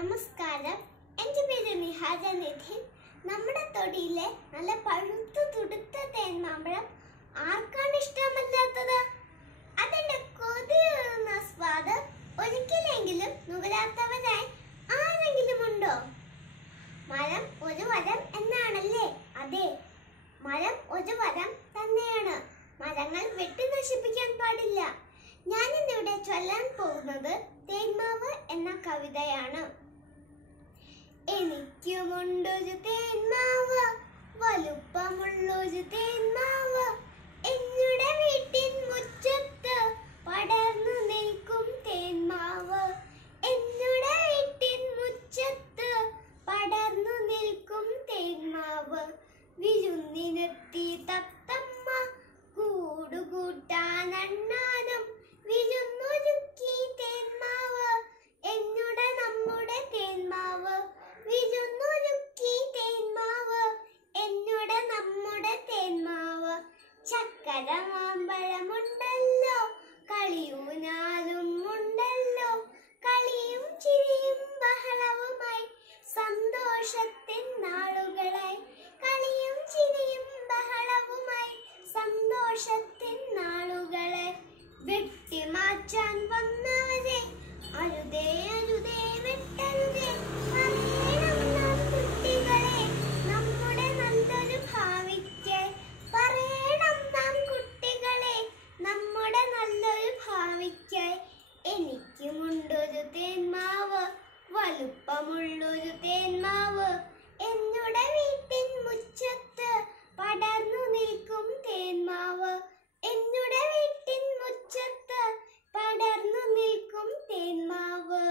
നമസ്കാരം, എൻ്റെ പേര് നിഹാര നിധിൻ. നമ്മുടെ തൊടിയിലെ നല്ല പഴുത്തു തുടുത്ത തേന്മാമ്പഴം ആർക്കാണ് ഇഷ്ടമല്ലാത്തത്? അതിന്റെ കൊതിയുള്ള സ്വാദ് ഒരിക്കലെങ്കിലും നുകരാത്തവരായി ആരെങ്കിലും ഉണ്ടോ? മരം ഒരു വരം എന്നാണല്ലേ? അതെ, മരം ഒരു വരം തന്നെയാണ്. മരങ്ങൾ വെട്ടി നശിപ്പിക്കാൻ പാടില്ല. ഞാൻ ഇന്നിവിടെ ചൊല്ലാൻ പോകുന്നത് തേന്മാവ് എന്ന കവിതയാണ്. എനിക്കുമുണ്ടൊരു തേന്മാവ്, വലുപ്പമുള്ളൊരു തേന്മാവ്, എന്നുടെ വീട്ടിൻ മുറ്റത്ത് പടർന്നു നിൽക്കും തേന്മാവ്, എന്നുടെ വീട്ടിൻ മുറ്റത്ത് പടർന്നു നിൽക്കും തേന്മാവ്. വിരുന്നിനെത്തി തത്തമ്മ കൂടുകൂട്ടാനണ്ണാനും വിരുന്നൊരുക്കി തേന്മാവ്, എന്നുടെ നമ്മുടെ തേന്മാവ്, വിരുന്നൊരുക്കി തേന്മാവ്, എന്നുടെ നമ്മുടെ തേന്മാവ്. ചക്കര മാമ്പഴമുണ്ടല്ലോ, കളിയൂനാലും ഉണ്ടല്ലോ, കളിയും ചിരിയും ബഹളവുമായി സന്തോഷത്തിൻ നാളുകളായി, കളിയും ചിരിയും ബഹളവുമായി സന്തോഷത്തിൻ നാളുകളായി. വെട്ടിമാറ്റാൻ വന്നവരെ അരുതേ അരുതേ വെട്ടരുതേ, പറയണം നാം കുട്ടികളെ നമ്മുടെ നല്ലൊരു ഭാവിക്കായി, പറയണം നാം കുട്ടികളെ നമ്മുടെ നല്ലൊരു ഭാവിക്കായി. എനിക്കുമുണ്ടൊരു തേന്മാവ്, വലുപ്പമുള്ളൊരു തേന്മാവ്, എന്നുടെ വീട്ടിൻ മുറ്റത്ത് പടർന്നു നിൽക്കും തേന്മാവ്, എന്നുടെ വീട്ടിൻ മുറ്റത്ത് പടർന്നു നിൽക്കും തേന്മാവ്.